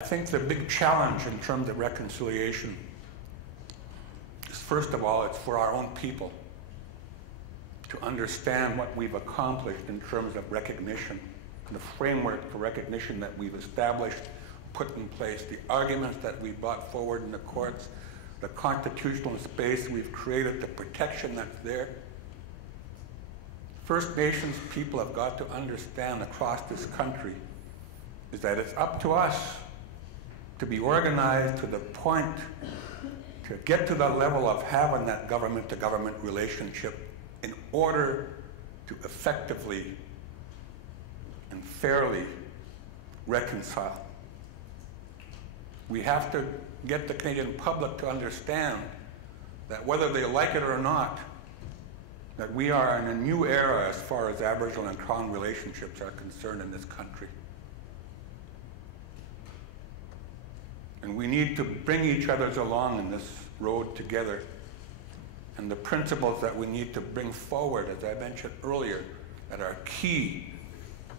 I think the big challenge in terms of reconciliation is, first of all, it's for our own people to understand what we've accomplished in terms of recognition, the framework for recognition that we've established, put in place, the arguments that we brought forward in the courts, the constitutional space we've created, the protection that's there. First Nations people have got to understand across this country is that it's up to us to be organized to the point to get to the level of having that government-to-government relationship in order to effectively and fairly reconcile. We have to get the Canadian public to understand that whether they like it or not, that we are in a new era as far as Aboriginal and Crown relationships are concerned in this country. And we need to bring each other along in this road together. And the principles that we need to bring forward, as I mentioned earlier, that are key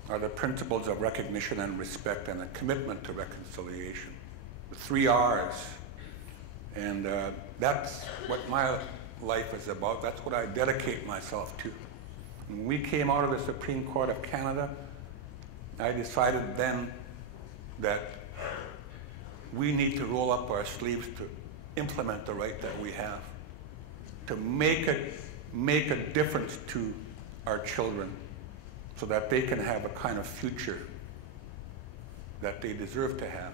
are the principles of recognition and respect and a commitment to reconciliation. The 3 R's. And that's what my life is about. That's what I dedicate myself to. When we came out of the Supreme Court of Canada, I decided then that we need to roll up our sleeves to implement the right that we have, to make a difference to our children so that they can have a kind of future that they deserve to have.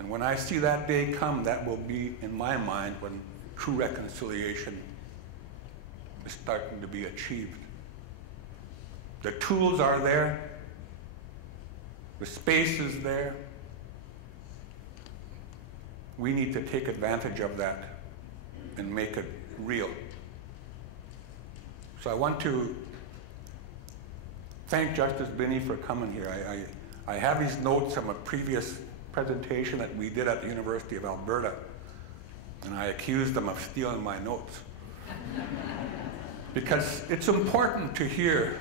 And when I see that day come, that will be, in my mind, when true reconciliation is starting to be achieved. The tools are there, the space is there. We need to take advantage of that and make it real. So I want to thank Justice Binney for coming here. I have his notes from a previous presentation that we did at the University of Alberta, and I accused them of stealing my notes. Because it's important to hear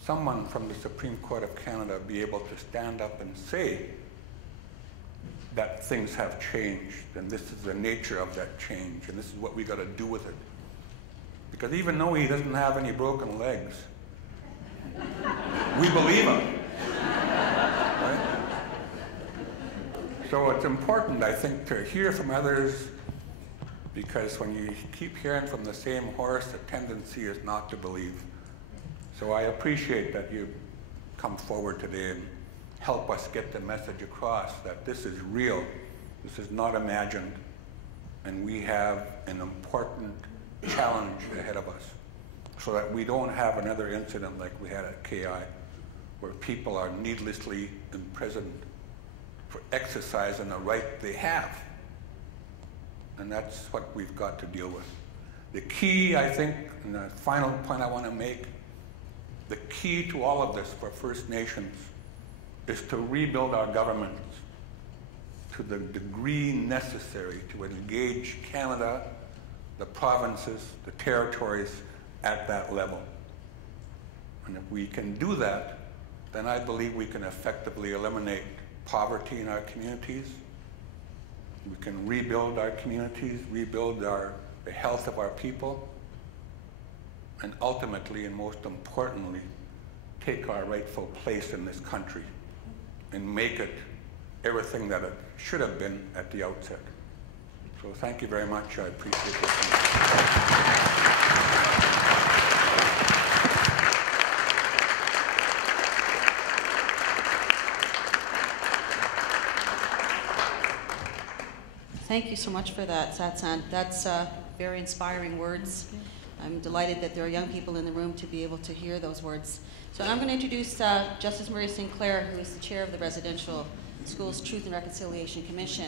someone from the Supreme Court of Canada be able to stand up and say that things have changed, and this is the nature of that change, and this is what we got to do with it. Because even though he doesn't have any broken legs, we believe him. Right? So it's important, I think, to hear from others, because when you keep hearing from the same horse, the tendency is not to believe. So I appreciate that you come forward today and help us get the message across that this is real, this is not imagined, and we have an important challenge ahead of us so that we don't have another incident like we had at KI, where people are needlessly imprisoned for exercising a right they have. And that's what we've got to deal with. The key, I think, and the final point I want to make, the key to all of this for First Nations is to rebuild our governments to the degree necessary to engage Canada, the provinces, the territories at that level. And if we can do that, then I believe we can effectively eliminate poverty in our communities. We can rebuild our communities, rebuild the health of our people, and ultimately, and most importantly, take our rightful place in this country and make it everything that it should have been at the outset. So thank you very much. I appreciate it. Thank you so much for that, Satsan. That's very inspiring words. I'm delighted that there are young people in the room to be able to hear those words. So I'm going to introduce Justice Murray Sinclair, who is the chair of the Residential Schools Truth and Reconciliation Commission.